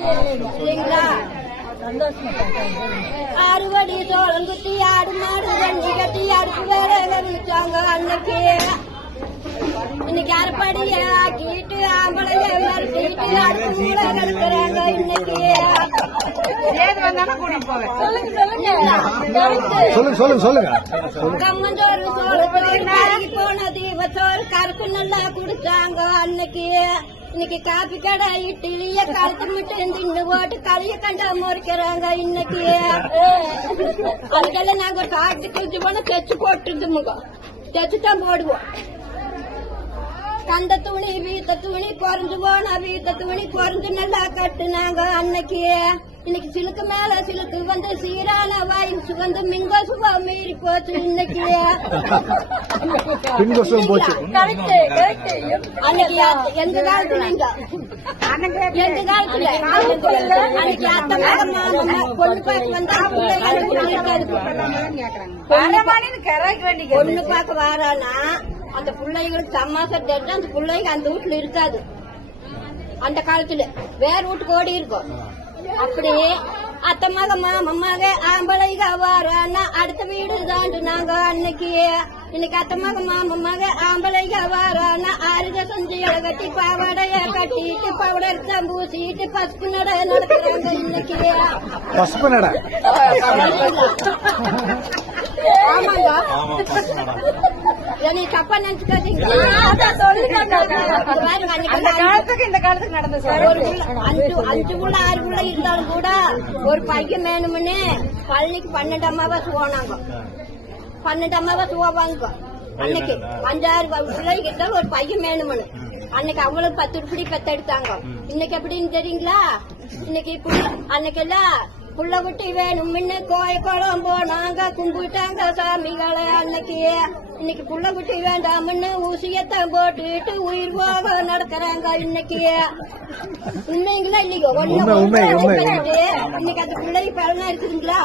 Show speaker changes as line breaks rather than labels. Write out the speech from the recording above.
இல்லைங்களா அறுவடி சோளம் குத்தி ஆடு மாடு வண்டி கட்டி அடுப்பு வேற விழிச்சாங்க அன்னைக்கு. இன்னைக்கு அரைப்படிய ஆக்கிட்டு ஆம்பளைய மறுத்திட்டு அடுப்பு மூட கிடக்குறாங்க இன்னைக்கு.
சொல்லுங்க சொல்லுங்க. சொல்லுங்க
கம்மஞ்சோறு சோறு நாளைக்கு போனது இவச்சோறு கருப்பு நல்லா குடிச்சாங்க அன்னைக்கு. இன்னைக்கு காப்பி கடை இட்லிய கழுத்து மட்டும் தின்னு போட்டு களிய கண்டா முறைக்கிறாங்க இன்னைக்கு அதுக்கெல்லாம் நாங்க ஒரு காட்டு குளிச்சு போனா தைச்சு போட்டுருந்துமுங்க தைச்சு தான் போடுவோம். கந்த துணி வீத்த துணி குறைஞ்சு போனா வீத்த துணி குறைஞ்சு நல்லா கட்டுனாங்க அன்னைக்கு. இன்னைக்கு சிலுக்கு மேல சிலுக்கு வந்து சீரான வாய்ஸ் வந்து மிங்க சுபா மீறி போச்சு இன்னைக்கு. எந்த காலத்துல எந்த காலத்துல? அன்னைக்கு அத்தை பொண்ணு பார்க்க வந்தா பொண்ணு பார்க்க வாரானா? அந்த பிள்ளைங்களுக்கு சமாச டெட் அந்த பிள்ளைங்க அந்த வீட்டுல இருக்காது. அந்த காலத்துல. வேற வீட்டுக்கு ஓடி இருக்கும். அப்படி அத்தை மக மாமா மக ஆம்பளைங்க வாரானா அடுத்த வீடு தாண்டு நாங்க அன்னைக்கு. இன்னைக்கு அத்தை மக மாமா மக ஆம்பளைங்க வாரானா ஆறுத செஞ்சு கட்டி பாவாடைய கட்டிட்டு பவுடர் பூசிட்டு பசுப்பு நட நடக்கிறாங்க இன்னைக்கு.
பசுப்பு நட.
ஆமாங்க. என்னை தப்பா நினைச்சுக்காதீங்க.
அந்த காலத்துக்கு இந்த காலத்துக்கு. நடந்த சார்
ஒரு புள்ள- அஞ்சு அஞ்சு புள்ள ஆறு புள்ள இருந்தாலும் கூட ஒரு பையன் வேணும்னு பழனிக்கு பன்னெண்டு அம்மாவாசை போனாங்க பன்னெண்டு அம்மாவாசை போவாங்க அன்னைக்கு அஞ்சாறு பிள்ளைங்க இருந்தாலும் ஒரு பையன் வேணும்னு. அன்னைக்கு அவ்வளவு பத்து ரூபாய் பத்து எடுத்தாங்க. இன்னைக்கு எப்படின்னு தெரியுங்களா? இன்னைக்கு புள்ள- அன்னைக்கெல்லாம் புள்ள குட்டி வேணும்னு கோய குளம் போனாங்க கும்பிட்டாங்க சாமிகளை அன்னைக்கு. இன்னைக்கு புள்ள குட்டி வேண்டாம்னு ஊசியத்தான் போட்டுட்டு உயிர் போக நடக்கிறாங்க இன்னைக்கு. உண்மைங்களா இல்லையோ? இன்னைக்கு அந்த பிள்ளை பலனா இருக்குதுங்களா?